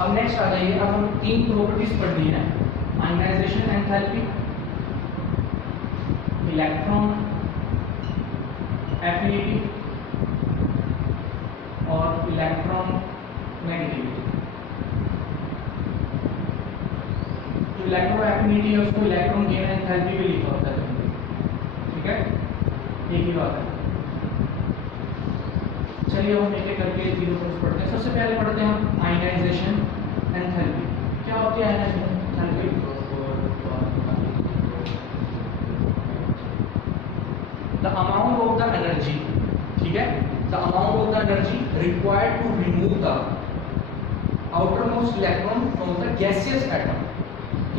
अब नेक्स्ट आ जाइए, अब हम तीन प्रॉपर्टीज पढ़नी है, आयनाइजेशन एंथैल्पी, इलेक्ट्रॉन एफिनिटी और इलेक्ट्रॉन नेगेटिविटी। जो इलेक्ट्रॉन एफिनिटी है उसको इलेक्ट्रॉन गेन एंथैल्पी भी लिखा होता है, ठीक है, एक ही बात है। चलिए हम एक एक करके तीनों टर्म्स पढ़ते हैं। सबसे पहले पढ़ते हैं हम आयनाइजेशन एंथैल्पी। क्या होती है ionisation enthalpy? The amount of the energy, ठीक है, the amount of the energy required to remove the outermost electron from the gaseous atom.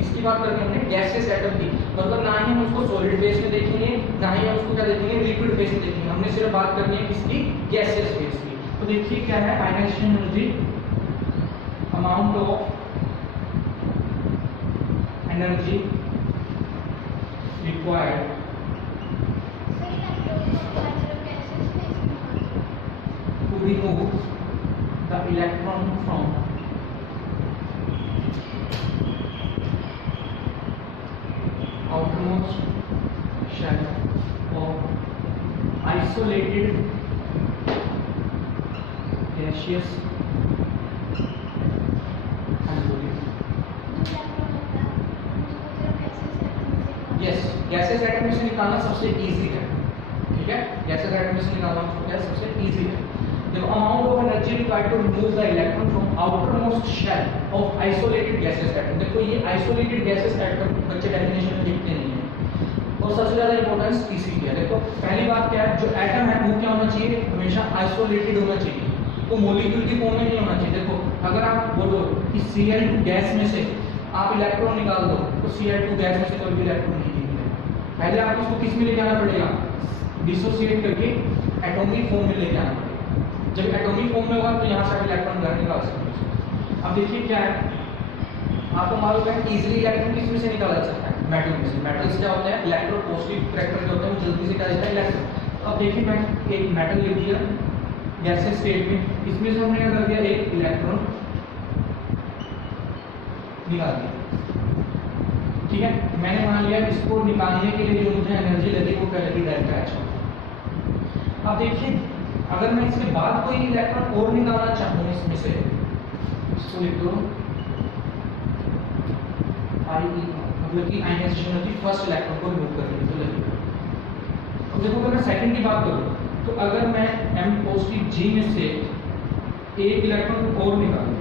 इसकी बात करते हैं हमने गैसियस एटम की, मतलब ना ही हम उसको सॉलिड फेज में देखेंगे, ना ही हम उसको क्या देखेंगे लिक्विड फेज में देखेंगे, हमने सिर्फ बात करनी है किसकी, गैसियस फेज की। तो देखिए क्या है ionisation energy, amount of energy required to remove the electron from outermost shell of isolated gaseous envelope. Yes, gases atom में से निकालना सबसे इजी है, ठीक है, गैसेस एटम में से निकालना क्या सबसे इजी है। देखो amount of energy required to remove the electron from outermost shell of isolated gases atom. देखो ये आइसोलेटेड गैसेस एटम बच्चे डेफिनेशन में लिखते नहीं है और सबसे ज्यादा इंपॉर्टेंस इसी की है। देखो पहली बात क्या है, जो एटम है वो क्या होना चाहिए, हमेशा आइसोलेटेड होना चाहिए, वो मॉलिक्यूल की फॉर्म में नहीं होना चाहिए। देखो अगर आप बोलो कि Cl2 गैस में से आप इलेक्ट्रॉन निकाल दो तो Cl2 गैस में से कोई भी इलेक्ट्रॉन नहीं निकलेगा, पहले आपको उसको किस में लेके आना पड़ेगा, डिसोसिएट करके एटॉमिक फॉर्म में लेके आना पड़ेगा। जब एटॉमिक फॉर्म में होगा तो यहाँ से आप इलेक्ट्रॉन बाहर निकाल सकते हैं। अब देखिए क्या है, आपको मालूम है इजीली इलेक्ट्रॉन किस में से निकाला जा सकता है, मेटल में से। मेटल्स क्या होते हैं, इलेक्ट्रोपॉजिटिव कैरेक्टर जो होते हैं वो जल्दी से क्या देता है, इलेक्ट्रॉन। तो अब देखिए मैं एक मेटल लिख दिया गैसेस स्टेट में, इसमें से हमने क्या कर दिया, एक इलेक्ट्रॉन निकाल दिया, ठीक है। मैंने मान लिया इसको निकालने के लिए जो मुझे एनर्जी लगी वो क्या लगी, डेल्टा एच। अब देखिए अगर मैं इसके बाद कोई इलेक्ट्रॉन और निकालना चाहूँ इसमें से, इसको लिख दो आई, मतलब कि आयनाइजेशन एनर्जी फर्स्ट इलेक्ट्रॉन को रिमूव करने तो लगेगा। अब देखो अगर मैं सेकंड की बात करूँ तो अगर मैं M पॉजिटिव G में से एक इलेक्ट्रॉन और निकाल दूँ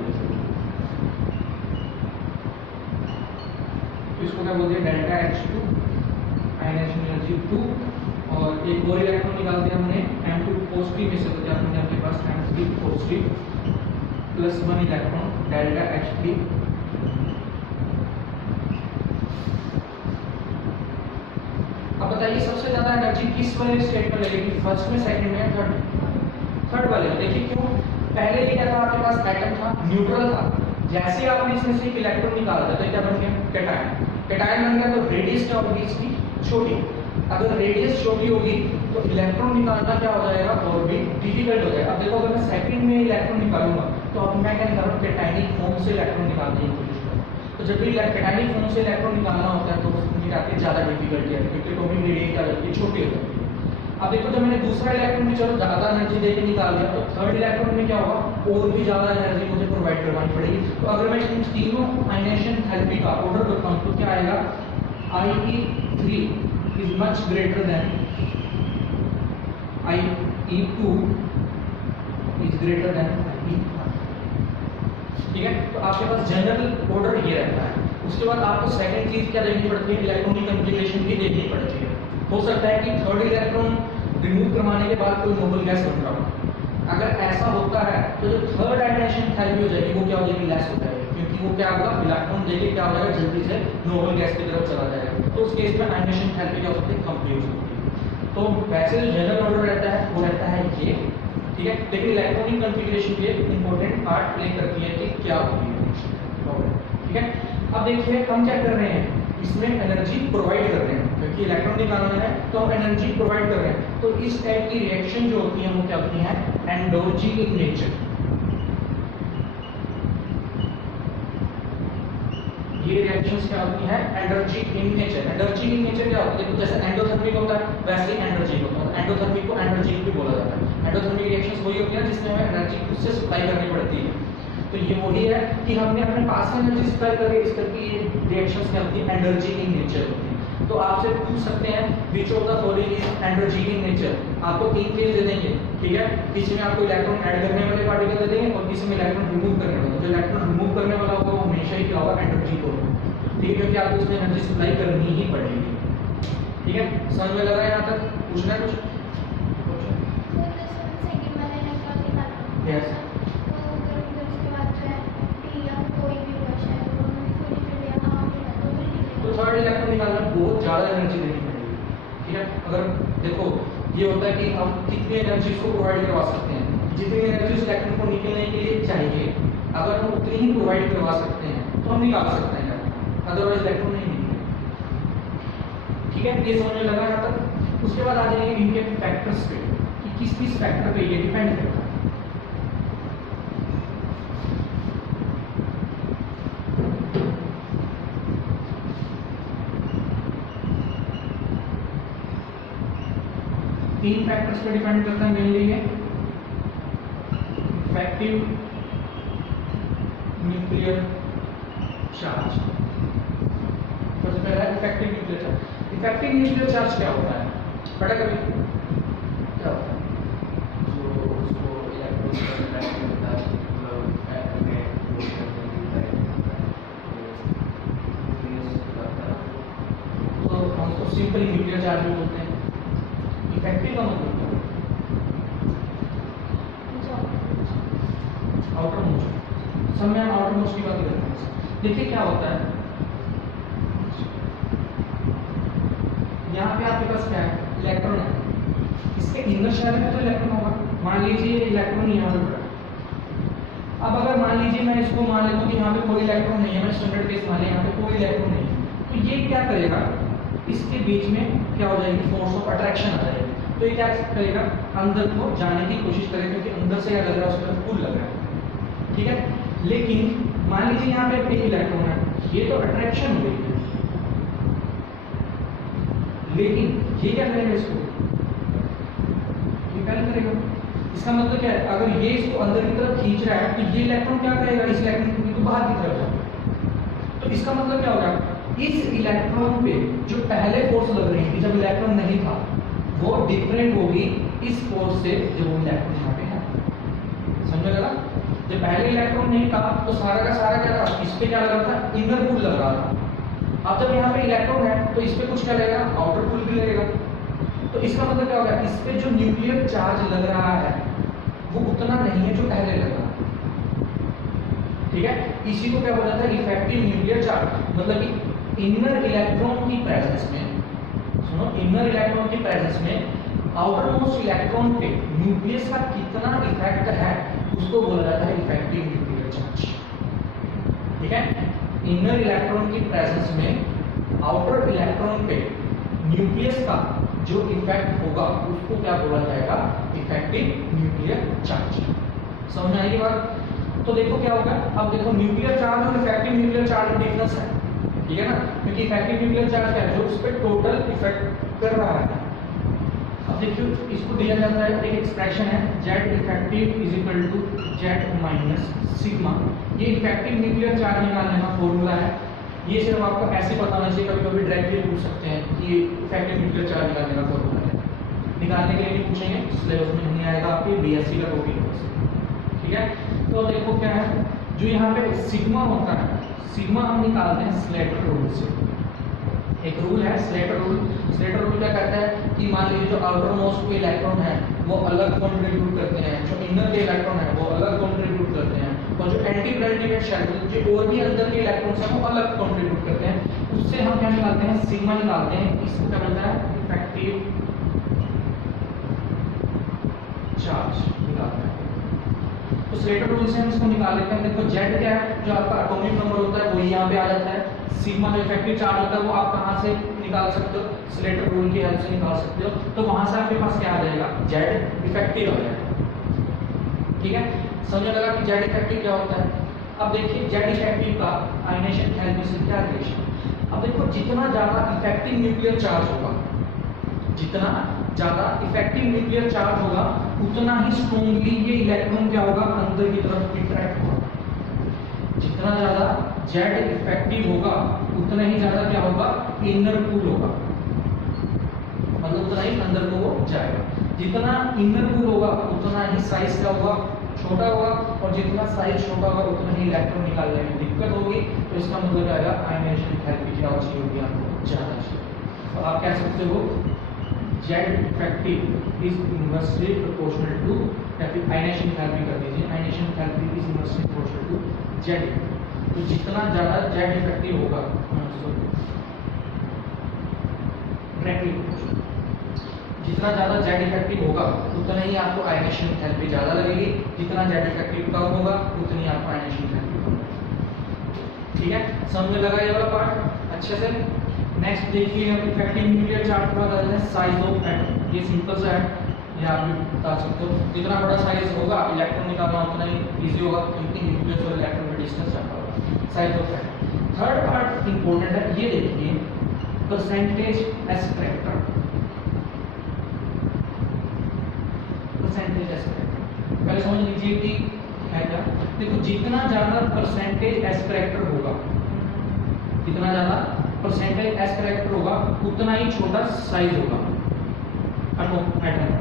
तो इसको क्या बोलते हैं, डेल्टा H2, आयनाइजेशन एनर्जी 2, और एक और इलेक्ट्रॉन निकाल दिया हमने M2 पॉजिटिव में से, तो क्या हमने अपने पास M3 positive plus 1 electron delta H3। अब बताइए सबसे ज्यादा एनर्जी किस वाले स्टेट में लगेगी, फर्स्ट में, सेकंड में या थर्ड वाले में। देखिए क्यों, पहले ये क्या था, आपके पास एटम था, न्यूट्रल था, जैसे आपने इसमें से एक इलेक्ट्रॉन निकाला था तो क्या बन गया, कैटायन। कैटायन बन गया तो रेडियस क्या होगी इसकी, छोटी। अगर रेडियस छोटी होगी तो इलेक्ट्रॉन निकालना क्या हो जाएगा, और भी डिफिकल्ट हो जाएगा। अब देखो अगर मैं सेकंड में इलेक्ट्रॉन निकालूंगा तो अब मैं क्या निकालूं, कैटायनिक फॉर्म से इलेक्ट्रॉन निकालने की कोशिश करूं। तो जब भी कैटायनिक फॉर्म से इलेक्ट्रॉन निकालना होता है तो उसमें क्या आती है, ज्यादा डिफिकल्टी आती है, क्योंकि एटॉमिक रेडियस क्या होती है, छोटी हो जाती है। अब देखो जब मैंने दूसरा इलेक्ट्रॉन भी चलो ज्यादा एनर्जी देके निकाल लिया, तो थर्ड इलेक्ट्रॉन में क्या होगा, और भी ज्यादा एनर्जी मुझे प्रोवाइड करवानी पड़ेगी। तो अगर मैं इन तीनों आयनाइजेशन एंथैल्पी का ऑर्डर करता हूं तो क्या आएगा, IE3 is much greater than IE2 is greater than IE1, ठीक है। तो आपके पास जनरल ऑर्डर ये रहता है। उसके बाद आपको सेकंड चीज क्या देखनी पड़ती है, इलेक्ट्रॉनिक कॉन्फ़िगरेशन भी देखनी पड़ती है। हो सकता है कि थर्ड इलेक्ट्रॉन रिमूव करवाने के बाद कोई नोबल गैस बन रहा हो, अगर ऐसा होता है तो जो थर्ड आयनाइजेशन एंथैल्पी हो जाएगी वो क्या हो जाएगी, लेस हो जाएगी, क्योंकि वो क्या होगा, इलेक्ट्रॉन देके क्या हो जाएगा, जल्दी से नोबल गैस की तरफ चला जाएगा। तो उस केस में आयनाइजेशन एंथैल्पी क्या हो सकती है, कंप्लीट होती है। तो वैसे जो जनरल ऑर्डर रहता है वो रहता है ये, ठीक है। लेकिन इलेक्ट्रॉनिक कॉन्फ़िगरेशन ये इंपॉर्टेंट पार्ट प्ले करती है कि क्या होगी, ठीक है। अब देखिए हम क्या कर रहे हैं, इसमें एनर्जी प्रोवाइड कर रहे हैं, क्योंकि इलेक्ट्रॉन निकालना है तो हम एनर्जी प्रोवाइड कर रहे हैं। तो इस टाइप की रिएक्शन जो होती है वो क्या होती है, एंडोर्जी इन नेचर। ये रिएक्शंस क्या होती है energic in nature. Energic in nature क्या होता है, जैसे एंडोथर्मिक होता है वैसे ही एनर्जिक होता है। एंडोथर्मिक को एनर्जिक भी बोला जाता है। एंडोथर्मिक रिएक्शंस वही होती है जिसमें हमें एनर्जी उससे सप्लाई करनी पड़ती है। तो ये वही है कि हमने अपने पास से एनर्जी सप्लाई करके इस तरह की ये रिएक्शंस क्या होती है एनर्जिक इन नेचर होती है। तो आपसे पूछ सकते हैं which of the following is energic in nature. आपको 3 केस दे देंगे, ठीक है। किसी में आपको इलेक्ट्रॉन ऐड करने वाले पार्टिकल दे देंगे और किसी में इलेक्ट्रॉन रिमूव करने वाला। जो इलेक्ट्रॉन रिमूव करने वाला होगा वो हमेशा ही क्या होगा एनर्जिक होगा, ठीक है, क्योंकि आपको उसमें एनर्जी सप्लाई करनी ही पड़ेगी। ठीक है, समझ में लगा यहाँ तक? पूछना है कुछ? यस, तो थर्ड इलेक्ट्रॉन निकालना बहुत ज़्यादा एनर्जी देनी पड़ेगी, ठीक है। अगर देखो ये होता है कि हम कितनी एनर्जी को प्रोवाइड करवा सकते हैं, जितनी एनर्जी उस इलेक्ट्रॉन को निकलने के लिए चाहिए अगर हम उतनी ही प्रोवाइड करवा सकते हैं तो हम निकाल सकते हैं, अदरवाइज इलेक्ट्रॉन नहीं निकलेगा। ठीक है, ये समझ में लगा यहाँ तक? उसके बाद आ जाएंगे इनके फैक्टर्स पे कि किस किस फैक्टर पे ये डिपेंड करता है। तीन फैक्टर्स पे डिपेंड करता है मेनली ये इफेक्टिव न्यूक्लियर चार्ज। सबसे पहला effective nuclear charge. Effective nuclear charge क्या होता है पता कभी? क्या होता है? तो हम उसको सिंपली न्यूक्लियर चार्ज भी बोलते हैं। इफेक्टिव का मतलब क्या है? Outer most. सब में हम आउटर मोस्ट की बात करते हैं। देखिए क्या होता है, यहाँ पे आपके पास क्या है इलेक्ट्रॉन है, इसके इनर शेल में तो इलेक्ट्रॉन होगा। मान लीजिए इलेक्ट्रॉन यहाँ पर पड़ा। अब अगर मान लीजिए मैं इसको मान लेता हूँ कि यहाँ पे कोई इलेक्ट्रॉन नहीं है, मैं स्टैंडर्ड केस मान लिया यहाँ पे कोई इलेक्ट्रॉन नहीं है, तो ये क्या करेगा इसके बीच में क्या हो जाएगी फोर्स ऑफ अट्रैक्शन आ जाएगी। तो ये क्या करेगा अंदर को जाने की कोशिश करेगा क्योंकि अंदर से क्या लग रहा है उसमें पुल लग रहा है, ठीक है। लेकिन मान लीजिए यहाँ पे एक इलेक्ट्रॉन है, ये तो अट्रैक्शन हो रही है, लेकिन ये क्या करेगा इसको रिपेल करेगा। इसका मतलब क्या है अगर ये इसको अंदर की तरफ खींच रहा है तो ये इलेक्ट्रॉन क्या करेगा इस इलेक्ट्रॉन को बाहर की तरफ जाएगा। तो इसका मतलब क्या होगा इस इलेक्ट्रॉन पे जो पहले फोर्स लग रही थी जब इलेक्ट्रॉन नहीं था वो डिफरेंट होगी इस फोर्स से जो इलेक्ट्रॉन यहाँ पे है। समझ में लगा? जब पहले इलेक्ट्रॉन नहीं था तो सारा का सारा क्या था इस पे क्या लग रहा था इनर पुल लग रहा था। अब जब यहाँ पे इलेक्ट्रॉन है तो इस पे कुछ क्या लगेगा आउटर पुल भी लगेगा। तो इसका मतलब क्या होगा इस पे जो न्यूक्लियर चार्ज लग रहा है वो उतना नहीं है जो पहले लग रहा है, ठीक है। इसी को क्या बोला जाता है इफेक्टिव न्यूक्लियर चार्ज। मतलब कि इनर इलेक्ट्रॉन की प्रेजेंस में, सुनो, इनर इलेक्ट्रॉन की प्रेजेंस में आउटर मोस्ट इलेक्ट्रॉन पे न्यूक्लियस का कितना इफेक्ट है उसको बोला जाता है इफेक्टिव न्यूक्लियर चार्ज, ठीक है। इनर इलेक्ट्रॉन की प्रेजेंस में आउटर इलेक्ट्रॉन पे न्यूक्लियस का जो इफेक्ट होगा उसको क्या बोला जाएगा इफेक्टिव न्यूक्लियर चार्ज। समझ में आएगी बात? तो देखो क्या होगा, अब देखो न्यूक्लियर चार्ज और इफेक्टिव न्यूक्लियर चार्ज में डिफरेंस है, ठीक है ना, क्योंकि इफेक्टिव न्यूक्लियर चार्ज क्या है जो उस पर टोटल इफेक्ट कर रहा है। अब देखिए इसको दिया जाता है एक एक्सप्रेशन है Z effective is equal to Z minus sigma. ये इफेक्टिव न्यूक्लियर चार्ज निकालने का फॉर्मूला है। ये सिर्फ आपको ऐसे पता होना चाहिए, कभी कभी डायरेक्टली पूछ सकते हैं कि इफेक्टिव न्यूक्लियर चार्ज निकालने का फॉर्मूला है। निकालने के लिए नहीं पूछेंगे, सिलेबस में नहीं आएगा आपके बीएससी का टॉपिक, ठीक है। तो देखो क्या है जो यहाँ पे सिग्मा होता है, सिग्मा हम निकालते हैं स्लेटर रूल से। एक रूल है स्लेटर रूल। स्लेटर रूल क्या कहता है कि मान लीजिए जो आउटर मोस्ट के इलेक्ट्रॉन है वो अलग कंट्रीब्यूट करते हैं, जो इनर के इलेक्ट्रॉन है वो अलग कंट्रीब्यूट करते हैं, और जो एंटी प्लैनेटरी शेल जो और भी अंदर के इलेक्ट्रॉन्स हैं वो अलग कंट्रीब्यूट करते हैं। उससे हम क्या निकालते हैं सिग्मा निकालते हैं। इसको क्या बोलता है इफेक्टिव चार्ज निकालते हैं। तो स्लेटर रूल से हम इसको निकाल लेते हैं। देखो जेड क्या है जो आपका एटॉमिक नंबर होता है वो यहाँ पे आ जाता है। सिग्मा जो इफेक्टिव चार्ज होता है वो आप कहाँ से निकाल सकते हो स्लेटर रूल की हेल्प से निकाल सकते हो। तो वहां से आपके पास क्या आ जाएगा जेड इफेक्टिव आ जाएगा, ठीक है। समझने लगा कि जेड इफेक्टिव क्या होता है। अब देखिए जेड इफेक्टिव का आयनाइजेशन एंथैल्पी से क्या रिलेशन। अब देखो जितना ज्यादा इफेक्टिव न्यूक्लियर चार्ज होगा, जितना ज्यादा इफेक्टिव न्यूक्लियर चार्ज होगा उतना ही स्ट्रॉन्गली ये इलेक्ट्रॉन क्या होगा अंदर की तरफ अट्रैक्ट होगा। जितना ज्यादा जेड इफेक्टिव होगा उतना ही ज्यादा क्या होगा इनर कूल होगा, मतलब उतना ही अंदर को वो जाएगा। जितना इनर कूल होगा उतना ही साइज क्या होगा छोटा होगा, और जितना साइज छोटा होगा उतना ही इलेक्ट्रॉन निकालने में दिक्कत होगी। तो इसका मतलब क्या आएगा आयनाइजेशन एंथैल्पी क्या चाहिए होगी आपको ज्यादा चाहिए। तो आप कह सकते हो Z effective is inversely proportional to, या फिर आयनाइजेशन एंथैल्पी कर दीजिए, ionisation enthalpy is inversely proportional to Z. तो जितना ज्यादा जेड इफेक्टिव होगा जितना ज्यादा जेड इफेक्टिव होगा उतना ही आपको आयनाइजेशन एंथैल्पी ज्यादा लगेगी, जितना जेड इफेक्टिव कम होगा उतनी आपको आयनाइजेशन एंथैल्पी कम होगी। ठीक है, समझ में लगा ये वाला पार्ट अच्छे से। नेक्स्ट देखिए इफेक्टिव न्यूक्लियर चार्ज का बताते हैं साइज ऑफ एटम। ये सिंपल सा है, ये आप भी बता सकते हो। जितना बड़ा साइज होगा इलेक्ट्रॉन निकालना उतना ही इजी होगा, क्योंकि न्यूक्लियस और इलेक्ट्रॉन का डिस्टेंस ज्यादा होगा। Size of atom third part important है, ये देखिए परसेंटेज एस्पेक्टर। परसेंटेज एस्पेक्टर पहले समझ लीजिए कि है क्या। देखो जितना ज्यादा परसेंटेज एस्पेक्टर होगा, जितना ज्यादा परसेंटेज एस्पेक्टर होगा उतना ही छोटा साइज होगा एटम का,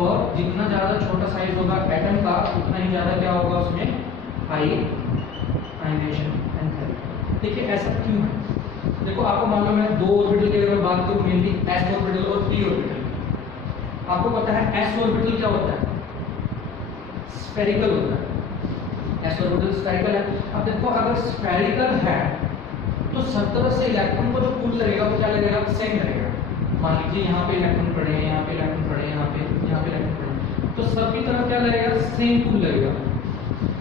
और जितना ज्यादा छोटा साइज होगा एटम का उतना ही ज्यादा क्या होगा उसमें हाई आयनाइजेशन एंथैल्पी। देखिए ऐसा क्यों है, देखो आपको मालूम है दो ऑर्बिटल की अगर बात करूं मेनली एस ऑर्बिटल और पी ऑर्बिटल। आपको पता है एस ऑर्बिटल क्या होता है, स्फेरिकल होता है। एस ऑर्बिटल स्फेरिकल है। अब देखो अगर स्फेरिकल है तो सब तरफ से इलेक्ट्रॉन को जो पुल लगेगा वो क्या लगेगा सेम लगेगा। मान लीजिए यहाँ पे इलेक्ट्रॉन पड़े हैं, यहाँ पे इलेक्ट्रॉन पड़े हैं, यहाँ पे इलेक्ट्रॉन पड़े हैं, तो सभी तरफ क्या लगेगा सेम पुल लगेगा।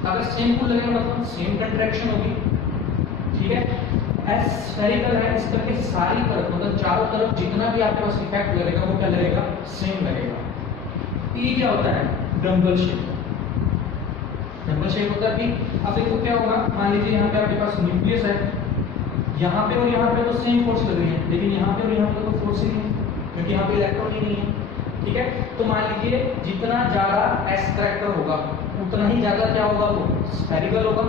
अगर सेम पुल लगेगा मतलब सेम कंट्रैक्शन होगी। ठीक है, एस स्फेरिकल है, इस तरह की सारी तरफ मतलब चारों तरफ जितना भी आपके पास इफेक्ट लगेगा वो क्या लगेगा सेम लगेगा। ई क्या होता है डम्बल शेप। डम्बल शेप होता है कि अब देखो क्या होगा, मान लीजिए यहाँ पे आपके पास न्यूक्लियस है, यहाँ पे और यहाँ पे तो सेम फोर्स लग रही है, लेकिन यहाँ पे और यहाँ पे तो फोर्स ही नहीं है क्योंकि यहाँ पे इलेक्ट्रॉन ही नहीं है। ठीक है, तो मान लीजिए जितना ज्यादा एस करैक्टर होगा उतना ही ज्यादा क्या होगा वो स्फेरिकल होगा।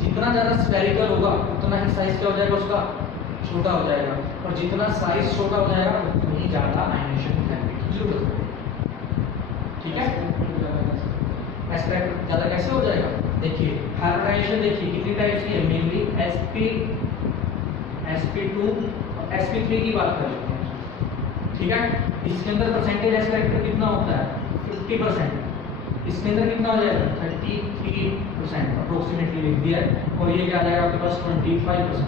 जितना ज्यादा स्फेरिकल होगा उतना ही साइज क्या हो जाएगा उसका छोटा हो जाएगा, और जितना साइज छोटा हो जाएगा उतनी ज्यादा आयनाइजेशन एंथैल्पी की जरूरत है। ठीक है, एस्पेक्ट ज्यादा कैसे हो जाएगा, देखिए हाइब्रिडाइजेशन देखिए कितनी टाइप्स की है, मेनली sp sp2 और sp3 की बात कर लेते हैं। ठीक है, इसके अंदर परसेंटेज एस्पेक्ट कितना होता है 50%, इसके अंदर कितना हो जाएगा 33% अप्रोक्सीमेटली लिख दिया है, और ये क्या आ जाएगा आपके पास 25%।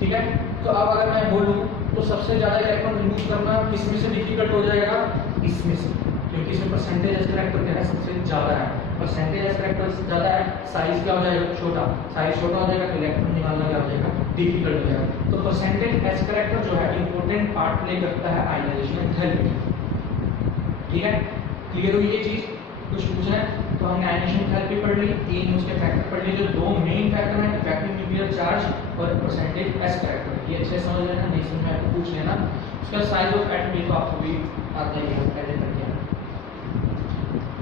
ठीक है, तो अब अगर मैं बोलूं तो सबसे ज्यादा इलेक्ट्रॉन रिमूव करना किसमें से डिफिकल्ट हो जाएगा, इसमें से, क्योंकि इसमें परसेंटेज एस्पेक्ट क्या है सबसे ज्यादा है। परसेंटेज एस्पेक्ट ज्यादा है, साइज क्या हो जाएगा छोटा, साइज छोटा हो जाएगा तो इलेक्ट्रॉन निकालना क्या हो जाएगा डिफिकल्ट हो जाएगा। तो परसेंटेज एस्पेक्ट जो है इंपॉर्टेंट पार्ट प्ले करता है आयनाइजेशन एंथैल्पी। ठीक है, क्लियर हुई ये चीज, कुछ पूछना है तो हमने आयनाइजेशन एंथैल्पी पढ़ ली, तीन उसके फैक्टर पढ़ लिए, जो दो मेन फैक्टर हैं इफेक्टिव न्यूक्लियर चार्ज और परसेंटेज एस्पेक्ट। ये अच्छे समझ लेना, नहीं समझ में आपको पूछ लेना। उसका साइज ऑफ एटम भी तो आपको भी आता ही है पहले तक।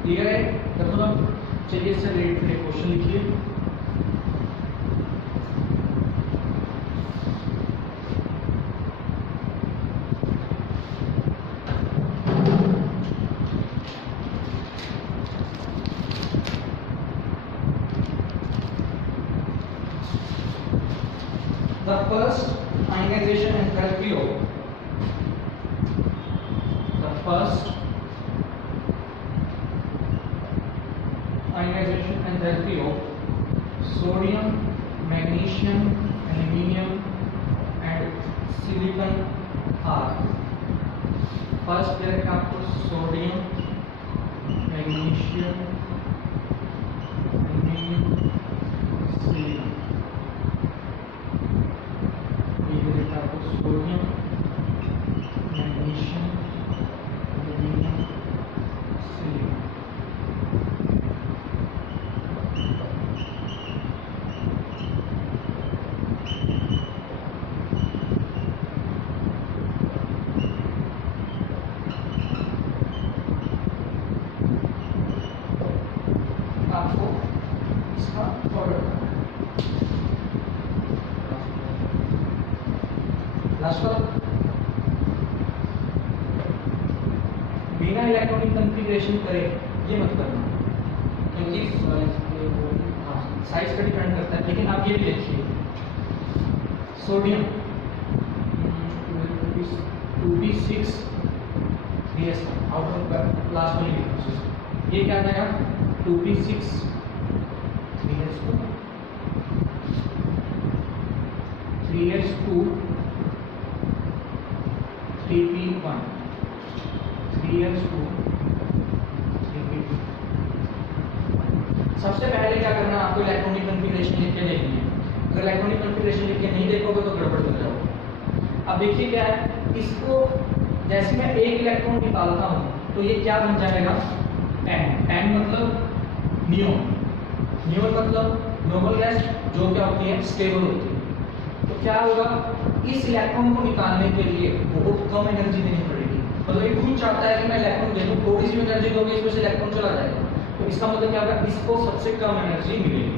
क्लियर है, कर दो अब। चलिए इससे रिलेटेड क्वेश्चन लिखिए। The first ionization enthalpy of sodium, magnesium, aluminium and silicon are first direct आपको सोडियम, मैग्नीशियम, एल्यूमिनियम, सिलिकॉन, ये डायरेक्ट आपको सोडियम, मैग्नीशियम, एल्यूमिनियम, सिलिकॉन। आपको इसका ऑर्डर करना है। लास्ट वाला बिना इलेक्ट्रॉनिक कॉन्फ़िगरेशन करे ये मत करना, क्योंकि हाँ साइज पर डिपेंड करता है। लेकिन आप ये भी देखिए sodium 2p6 3s1 out of last वाली प्रोसेस, ये क्या आ जाएगा 2p6 3s2 3s2 3p1 3s2 3p2। सबसे पहले क्या करना है, आपको इलेक्ट्रॉनिक कॉन्फ़िगरेशन लिख के देखनी है। अगर इलेक्ट्रॉनिक कॉन्फ़िगरेशन लिख के नहीं देखोगे तो गड़बड़ कर जाओगे। अब देखिए क्या है, इसको जैसे मैं एक इलेक्ट्रॉन निकालता हूँ तो ये क्या बन जाएगा n। n मतलब नियोन, नियोन मतलब नोबल गैस जो क्या होती है स्टेबल होती है। तो क्या होगा, इस इलेक्ट्रॉन को निकालने के लिए बहुत कम एनर्जी देनी पड़ेगी। मतलब ये खुद चाहता है कि मैं इलेक्ट्रॉन दे दूं, थोड़ी सी एनर्जी दोगे इसमें से इलेक्ट्रॉन चला जाएगा। तो इसका मतलब क्या होगा, इसको सबसे कम एनर्जी मिलेगी।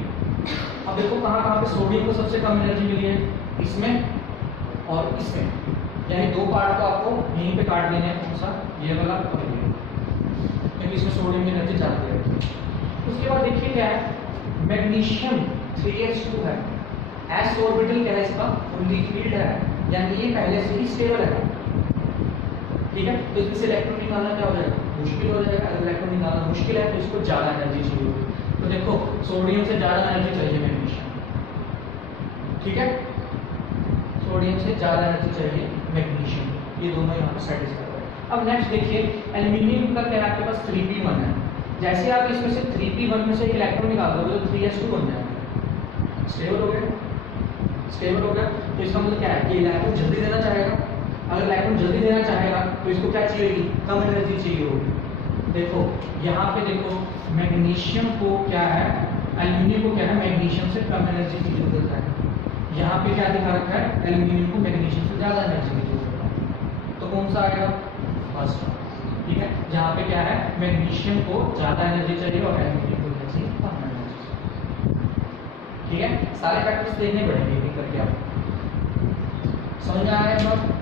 अब देखो कहाँ कहाँ पे सोडियम को सबसे कम एनर्जी मिली है, इसमें और इसमें, यानी दो पार्ट को आपको यहीं पे काट लेना है। कौन सा, ये वाला और ये, क्योंकि इसमें सोडियम की एनर्जी ज़्यादा है। उसके बाद देखिए क्या है, मैग्नीशियम 3s2 है, s ऑर्बिटल क्या है इसका, फुल्ली फील्ड है, यानी ये पहले से ही स्टेबल है। ठीक है, तो इसमें से इलेक्ट्रॉन निकालना क्या हो जाएगा, मुश्किल हो जाएगा। अगर इलेक्ट्रॉन निकालना मुश्किल है तो इसको ज़्यादा एनर्जी चाहिए होगी। तो देखो सोडियम से ज़्यादा एनर्जी चाहिए मैग्नीशियम, ठीक है, सोडियम से ज़्यादा एनर्जी चाहिए मैग्नीशियम, ये दोनों यहाँ पे सेटिस्फाई हो रहे हैं। अब नेक्स्ट देखिए एल्यूमिनियम का क्या है, आपके पास 3p1 है। जैसे आप इसमें से 3p1 में से एक इलेक्ट्रॉन निकाल दोगे तो 3s2 बन जाएगा, स्टेबल हो गया, स्टेबल हो गया। तो इसका मतलब क्या है कि इलेक्ट्रॉन जल्दी देना चाहेगा। अगर इलेक्ट्रॉन जल्दी देना चाहेगा तो इसको क्या चाहिए, कम एनर्जी चाहिए होगी। देखो यहाँ पे देखो मैग्नीशियम को क्या है, एल्यूमिनियम को क्या है, मैग्नीशियम से कम एनर्जी की जरूरत है। यहाँ पे क्या दिखा रखा है, एल्यूमिनियम को मैग्नीशियम से ज़्यादा एनर्जी की जरूरत है। तो कौन सा आएगा, फर्स्ट। ठीक है, जहाँ पे क्या है, मैग्नीशियम को ज़्यादा एनर्जी चाहिए और एल्यूमिनियम को क्या चाहिए, कम एनर्जी चाहिए। ठीक है, सारे फैक्टर्स देखने पड़ेंगे एक करके। आप समझ में आ रहे हैं बात।